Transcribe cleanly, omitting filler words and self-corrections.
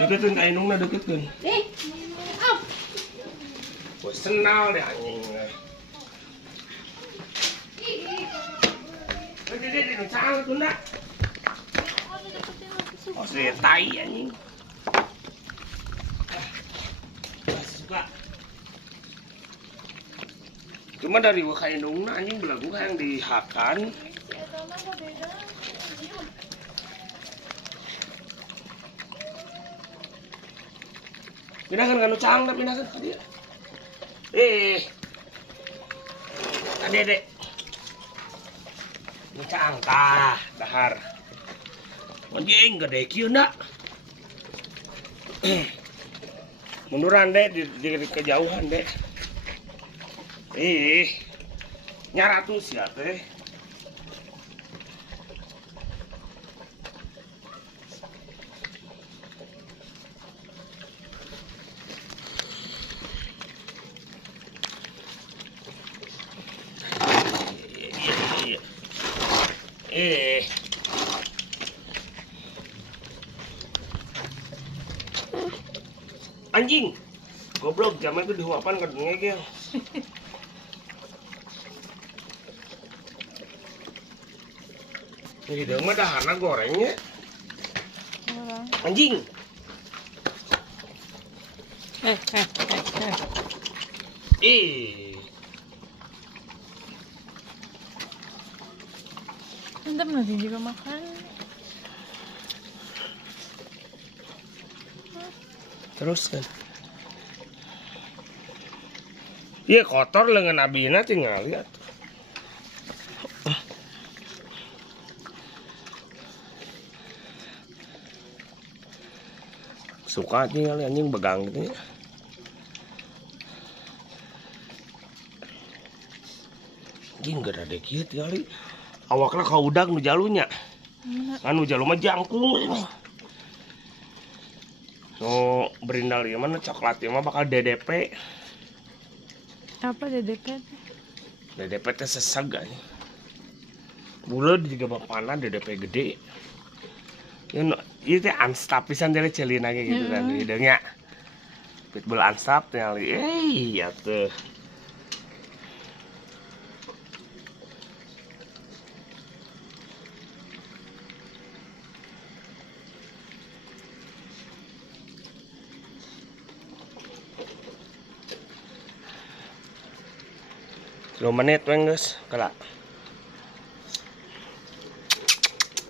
Deketin ka inung na deketin. Gue senal deh anjing. Ini nucang tuh nak. Oh sih tai anjing. Suka. Cuma dari gua kain dongna anjing belagu yang dihakan. Pindahkan kan nucang dah pindahkan ke dia. Adek. Nucang tah dahar. Anjing gede kieu nak. Munduran deh di kejauhan deh. Nyaratus ya teh. Anjing, goblok zaman itu dihuapan ke ngegel. Ini dia mah dahana gorengnya. Anjing. Nanti nanti juga makan. Terus kan. Iya kotor lengan abina tinggal lihat. Suka tinggal anjing begang gitu ya. Anjing gak ada kieu tinggal. Awakna ka udag nu jalunya. Anu jalu mah jangkung. No berindal ieu mah coklat ieu mah bakal DDP. Apa DDP? DDP teh seseg anjing. Buleud juga bapana DDP gede. Ieu teh unstop pisan teh celina ge gitu kan hidungnya. Pitbull unstop teh ya tuh. Lo menit guys, kelak.